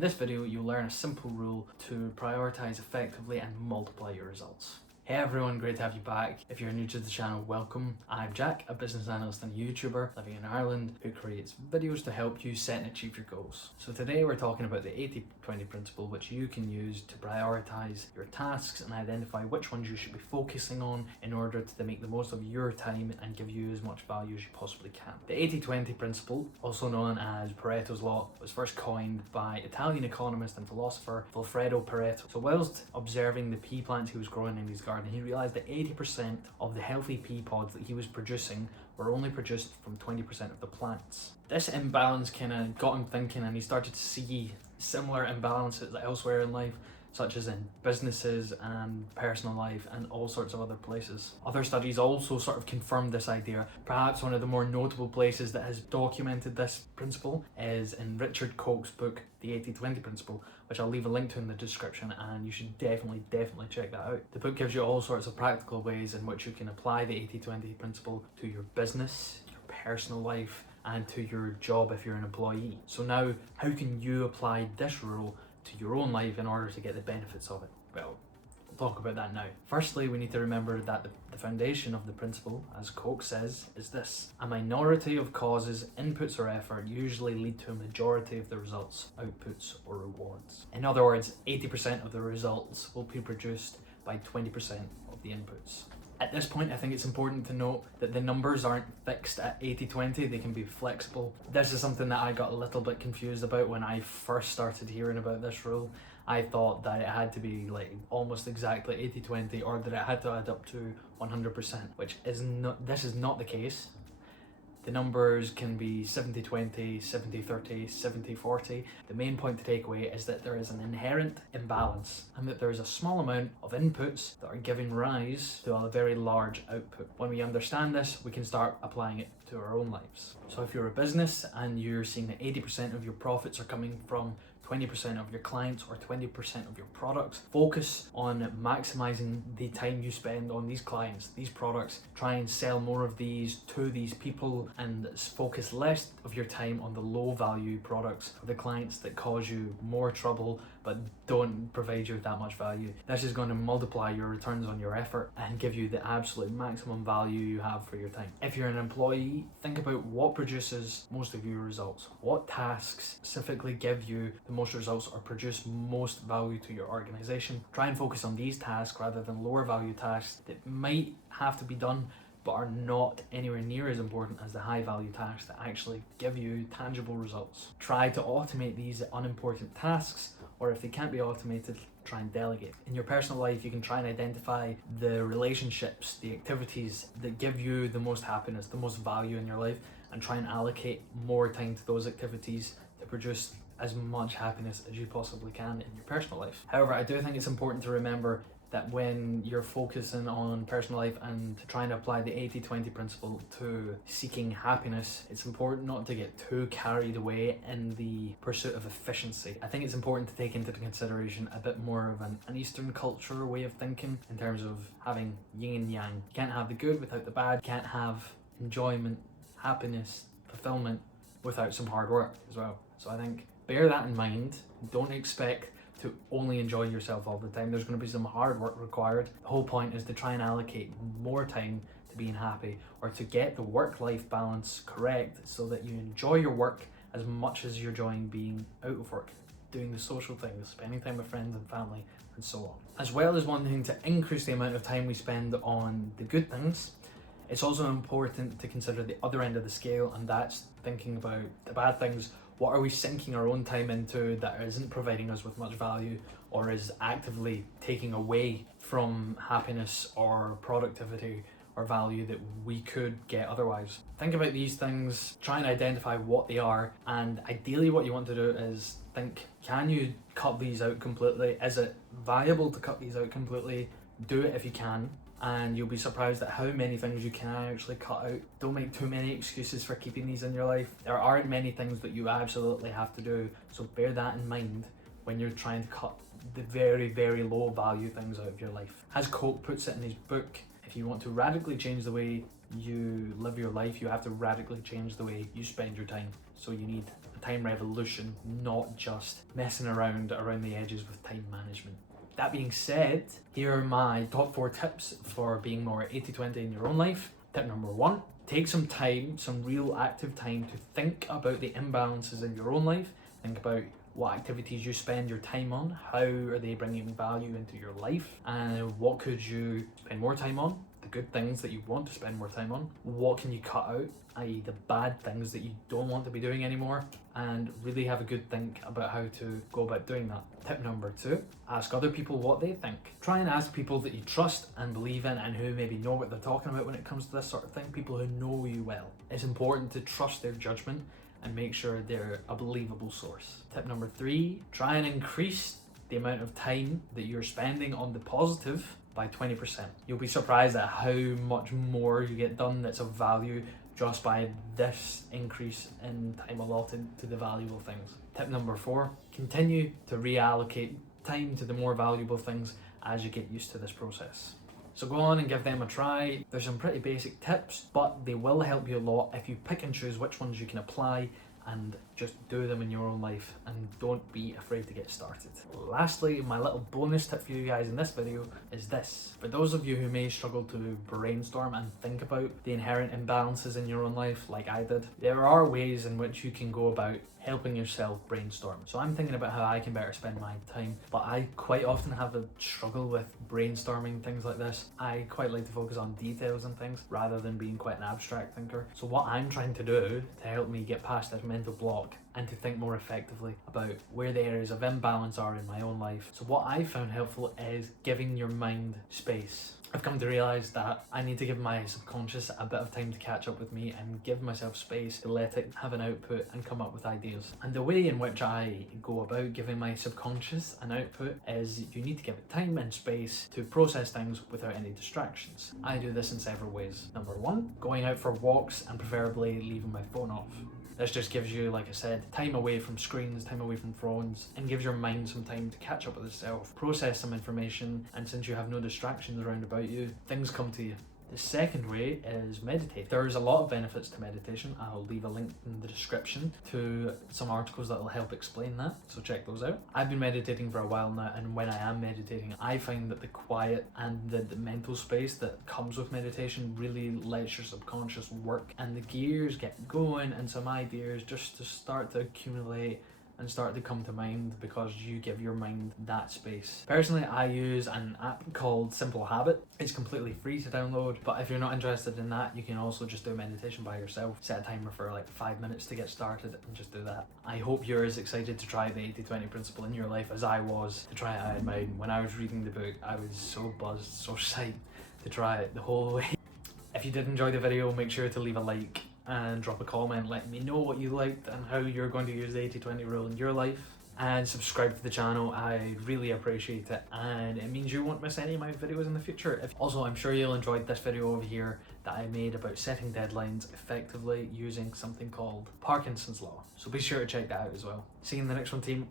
In this video, you'll learn a simple rule to prioritize effectively and multiply your results. Hey everyone, great to have you back. If you're new to the channel, welcome. I'm Jack, a business analyst and YouTuber living in Ireland who creates videos to help you set and achieve your goals. So today we're talking about the 80-20 principle, which you can use to prioritize your tasks and identify which ones you should be focusing on in order to make the most of your time and give you as much value as you possibly can. The 80-20 principle, also known as Pareto's Law, was first coined by Italian economist and philosopher Vilfredo Pareto. So whilst observing the pea plants he was growing in his garden, he realized that 80% of the healthy pea pods that he was producing were only produced from 20% of the plants. This imbalance kind of got him thinking, and he started to see similar imbalances elsewhere in life, such as in businesses and personal life and all sorts of other places. Other studies also sort of confirmed this idea. Perhaps one of the more notable places that has documented this principle is in Richard Koch's book, The 80-20 Principle, which I'll leave a link to in the description, and you should definitely check that out. The book gives you all sorts of practical ways in which you can apply the 80-20 principle to your business, your personal life, and to your job if you're an employee. So now, how can you apply this rule to your own life in order to get the benefits of it? Well, we'll talk about that now. Firstly, we need to remember that the foundation of the principle, as Koch says, is this: a minority of causes, inputs or effort usually lead to a majority of the results, outputs or rewards. In other words, 80% of the results will be produced by 20% of the inputs. At this point, I think it's important to note that the numbers aren't fixed at 80-20, they can be flexible. This is something that I got a little bit confused about when I first started hearing about this rule. I thought that it had to be like almost exactly 80-20, or that it had to add up to 100%, which is not, this is not the case. The numbers can be 70-20, 70-30, 70-40. The main point to take away is that there is an inherent imbalance and that there is a small amount of inputs that are giving rise to a very large output. When we understand this, we can start applying it to our own lives. So if you're a business and you're seeing that 80% of your profits are coming from 20% of your clients or 20% of your products, focus on maximizing the time you spend on these clients, these products. Try and sell more of these to these people, and focus less of your time on the low value products, the clients that cause you more trouble but don't provide you with that much value. This is going to multiply your returns on your effort and give you the absolute maximum value you have for your time. If you're an employee, think about what produces most of your results. What tasks specifically give you the most results or produce most value to your organization? Try and focus on these tasks rather than lower value tasks that might have to be done but are not anywhere near as important as the high value tasks that actually give you tangible results. Try to automate these unimportant tasks, or if they can't be automated, try and delegate. In your personal life, you can try and identify the relationships, the activities that give you the most happiness, the most value in your life, and try and allocate more time to those activities to produce as much happiness as you possibly can in your personal life. However, I do think it's important to remember that when you're focusing on personal life and trying to apply the 80-20 principle to seeking happiness, it's important not to get too carried away in the pursuit of efficiency. I think it's important to take into consideration a bit more of an Eastern culture way of thinking in terms of having yin and yang. You can't have the good without the bad. You can't have enjoyment, happiness, fulfillment without some hard work as well. So I think bear that in mind. Don't expect to only enjoy yourself all the time. There's going to be some hard work required. The whole point is to try and allocate more time to being happy, or to get the work-life balance correct so that you enjoy your work as much as you're enjoying being out of work, doing the social things, spending time with friends and family, and so on. As well as wanting to increase the amount of time we spend on the good things, it's also important to consider the other end of the scale, and that's thinking about the bad things. What are we sinking our own time into that isn't providing us with much value, or is actively taking away from happiness or productivity or value that we could get otherwise? Think about these things, try and identify what they are, and ideally what you want to do is think, can you cut these out completely? Is it viable to cut these out completely? Do it if you can. And you'll be surprised at how many things you can actually cut out. Don't make too many excuses for keeping these in your life. There aren't many things that you absolutely have to do, so bear that in mind when you're trying to cut the very low value things out of your life. As Koch puts it in his book, if you want to radically change the way you live your life, you have to radically change the way you spend your time. So you need a time revolution, not just messing around the edges with time management. That being said, here are my top 4 tips for being more 80-20 in your own life. Tip number 1, take some time, some real active time to think about the imbalances in your own life. Think about what activities you spend your time on, how are they bringing value into your life, and what could you spend more time on, the good things that you want to spend more time on, what can you cut out, i.e. the bad things that you don't want to be doing anymore, and really have a good think about how to go about doing that. Tip number 2, ask other people what they think. Try and ask people that you trust and believe in and who maybe know what they're talking about when it comes to this sort of thing, people who know you well. It's important to trust their judgment and make sure they're a believable source. Tip number 3, try and increase the amount of time that you're spending on the positive by 20%. You'll be surprised at how much more you get done that's of value just by this increase in time allotted to the valuable things. Tip number 4, continue to reallocate time to the more valuable things as you get used to this process. So go on and give them a try. There's some pretty basic tips, but they will help you a lot if you pick and choose which ones you can apply and just do them in your own life, and don't be afraid to get started. Lastly, my little bonus tip for you guys in this video is this. For those of you who may struggle to brainstorm and think about the inherent imbalances in your own life like I did, there are ways in which you can go about helping yourself brainstorm. So I'm thinking about how I can better spend my time, but I quite often have a struggle with brainstorming things like this. I quite like to focus on details and things rather than being quite an abstract thinker. So what I'm trying to do to help me get past this mental block and to think more effectively about where the areas of imbalance are in my own life. So what I found helpful is giving your mind space. I've come to realise that I need to give my subconscious a bit of time to catch up with me and give myself space to let it have an output and come up with ideas. And the way in which I go about giving my subconscious an output is you need to give it time and space to process things without any distractions. I do this in several ways. Number 1, going out for walks and preferably leaving my phone off. This just gives you, like I said, time away from screens, time away from phones, and gives your mind some time to catch up with itself, process some information, and since you have no distractions around about you, things come to you. The second way is meditate. There's a lot of benefits to meditation. I'll leave a link in the description to some articles that will help explain that, so check those out. I've been meditating for a while now, and when I am meditating, I find that the quiet and the mental space that comes with meditation really lets your subconscious work, and the gears get going, and some ideas just to start to accumulate and start to come to mind because you give your mind that space. Personally, I use an app called Simple Habit. It's completely free to download, but if you're not interested in that, you can also just do meditation by yourself. Set a timer for like 5 minutes to get started and just do that. I hope you're as excited to try the 80-20 principle in your life as I was to try it out in mine. When I was reading the book, I was so buzzed, so psyched to try it the whole way. If you did enjoy the video, make sure to leave a like and drop a comment letting me know what you liked and how you're going to use the 80-20 rule in your life, and subscribe to the channel. I really appreciate it, and it means you won't miss any of my videos in the future. Also, I'm sure you'll enjoy this video over here that I made about setting deadlines effectively using something called Parkinson's Law, so be sure to check that out as well. See you in the next one, team.